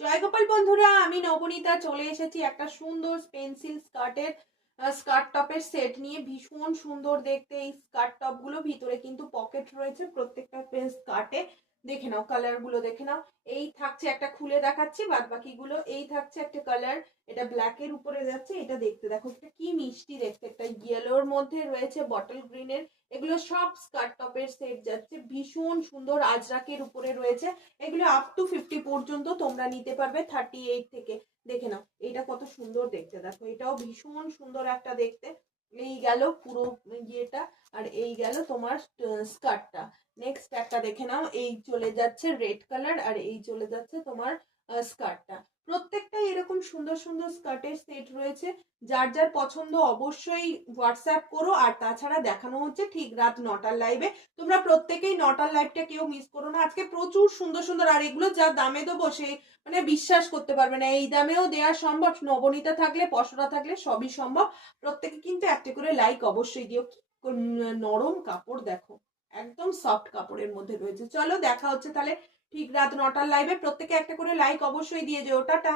জয়গোপাল বন্ধুরা, আমি নবনীতা চলে এসেছি একটা সুন্দর পেন্সিল স্কার্ট টপের সেট নিয়ে। ভীষণ সুন্দর দেখতে এই স্কার্ট টপ গুলো, ভিতরে কিন্তু পকেট রয়েছে প্রত্যেকটা স্কার্টে। দেখে নাও, কালার গুলো দেখে নাও। এই থাকছে একটা, খুলে দেখাচ্ছি, বাদ বাকি গুলো এই থাকছে একটা কালার। এটা ব্ল্যাক এর উপরে যাচ্ছে, এটা দেখতে দেখো এটা কি মিষ্টি দেখতে, একটা ইয়েলোর মধ্যে রয়েছে বটল গ্রিনের। এগুলো সব স্কার্ট টপের সেট যাচ্ছে, ভীষণ সুন্দর, আজরাকের উপরে রয়েছে। এগুলো আপ টু 50 পর্যন্ত তোমরা নিতে পারবে 38 থেকে। দেখে নাও এটা কত সুন্দর দেখতে, দেখো এটাও ভীষণ সুন্দর একটা দেখতে। এই গেল পুরো ইয়েটা, আর এই গেল তোমার স্কার্টটা। নেক্সট একটা দেখে নাও, এই চলে যাচ্ছে রেড কালার, আর এই চলে যাচ্ছে তোমার স্কার্টটা। প্রত্যেকটাই এরকম সুন্দর সুন্দর স্কার্টের সেট রয়েছে। যার যার পছন্দ অবশ্যই হোয়াটসঅ্যাপ করো। আর তাছাড়া দেখানো হচ্ছে ঠিক রাত 9টার লাইভে। তোমরা প্রত্যেকেই 9টার লাইভটা কেউ মিস করো না। আজকে প্রচুর সুন্দর সুন্দর, আর এগুলো যা দামে দেবো সে মানে বিশ্বাস করতে পারবে না, এই দামেও দেওয়া সম্ভব। নবনীতা থাকলে, পশরা থাকলে সবই সম্ভব। প্রত্যেকে কিন্তু একটা করে লাইক অবশ্যই দিও। কি নরম কাপড় দেখো, একদম সফট কাপড়ের মধ্যে রয়েছে। চলো দেখা হচ্ছে তাহলে ঠিক রাত 9টার লাইভে। প্রত্যেকে একটা করে লাইক অবশ্যই দিয়ে যেও। টাটা।